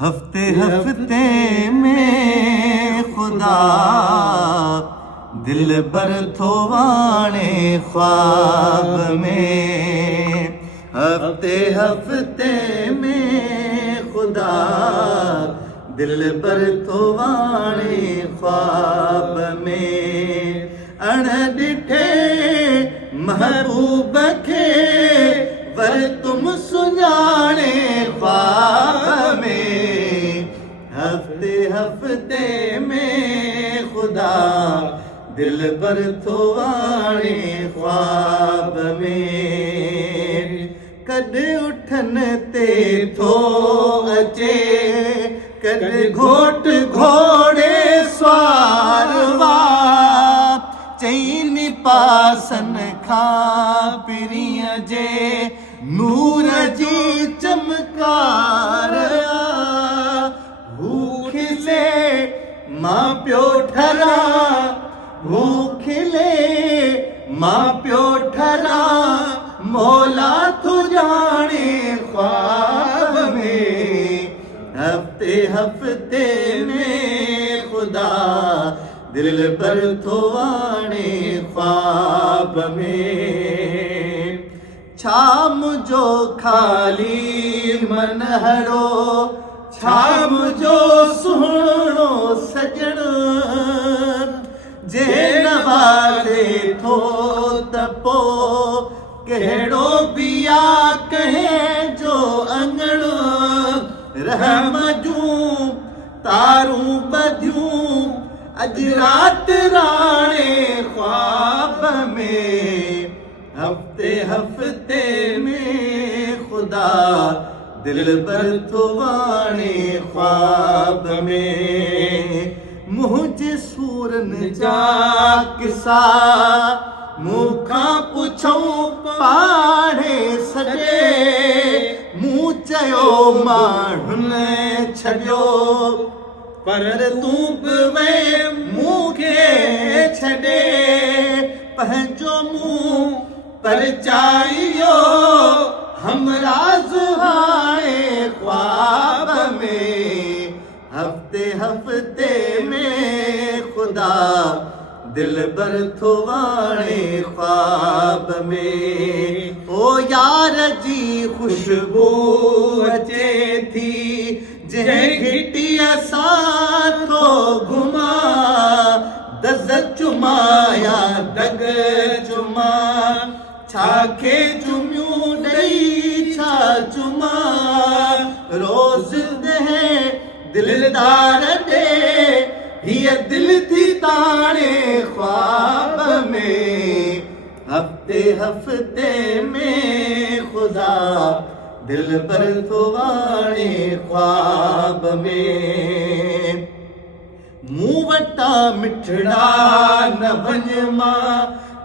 हफ्ते हफ्ते में खुदा दिल बर थोवाणे ख्वाब में। हफ्ते हफ्ते में खुदा दिल बर थोवाणे ख्वाब में। अण ॾिठे महबूब खे वर तुम सुञाणे ख्वाब में। हफ्ते हफ्ते में खुदा दिल बर थोवाणे ख्वाब में। कॾ उठन ते थो अचे कॾ घोट घोड़े स्वारवा। चईनि पासन खां पिरीअ जे नूर जी चमकार। हू खिले मां पियो ठरा, हू खिले मां पियो ठरा। मौला तू जाने ख्वाब में। हफ्ते हफ्ते में खुदा दिल पर थोवाणे ख्वाब में। छा मुझो खाली मन हड़ो, छा मुझो सुहिणो सजण। जे नवाज़े थो त पोइ कहिड़ो बिया कंहिंजो अंगण। रहम जूं तारूं ॿधियूं अॼु राति राणे ख्वाब में। हफ्ते हफ्ते में खुदा दिल बर थोवाणे ख्वाब में। मुंहिंजे सूरनि जा किसा मूंखां पुछऊं पाढ़े सॼे। मूं चयो माण्हुनि छॾियो पर तूं बि वे मूंखे छॾे। पंहिंजो मुंहुं परचाइयो हमराज़ हाणे ख्वाब में। हफ्ते हफ्ते में खुदा दिल बर थोवाणे ख्वाब में। ओ यार जी खुशबू अचे थी जंहिं घिटीअ सां थो घुमा। दज़ चुमाया दग चुमा, छाखे चुमियूं ॾेई छा चुमा। रोज़ दहे दिलदार ॾे हीअ दिल थी ताणे ख्वाब में। हफ्ते हफ्ते में खुदा दिल बर थोवाणे ख्वाब में। मूं वटा मिठड़ा न वञ मां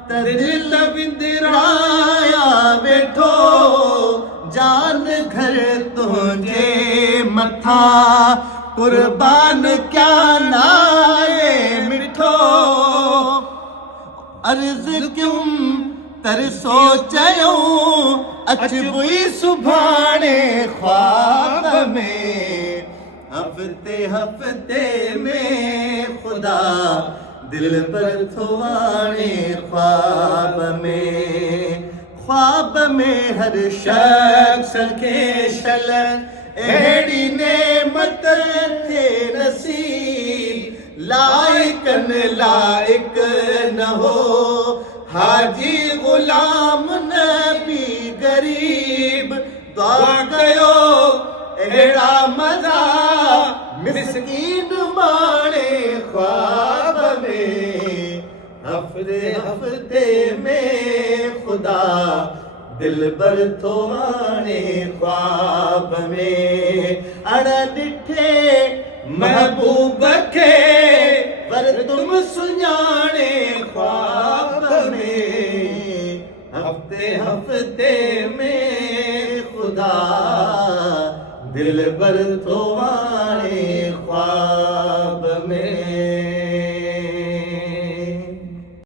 त दिल विंदराया वेठो। जान घर तुंहिंजे मथां कुर्बान क्या नाए मिठो। अर्ज़ क्यूं तरसो चयूं अचबुई सुभाणे ख्वाब में। हफ्ते हफ्ते में खुदा दिल पर थोवाणे ख्वाब में। ख्वाब में हर शख्स खे शल अहिड़ी नेमत थे नसीब। लाइकन लाइक न हो हाजी गुलाम नबी गरीब। दुआ कयो अहिड़ा मज़ा मिस्कीन माणे ख्वाब में। हफ्ते हफ्ते में खुदा दिल बर थोवाणे ख्वाब में। अण ॾिठे महबूब खे पर तुम सुञाणे ख्वाब में। हफ्ते हफ्ते में खुदा दिल बर थो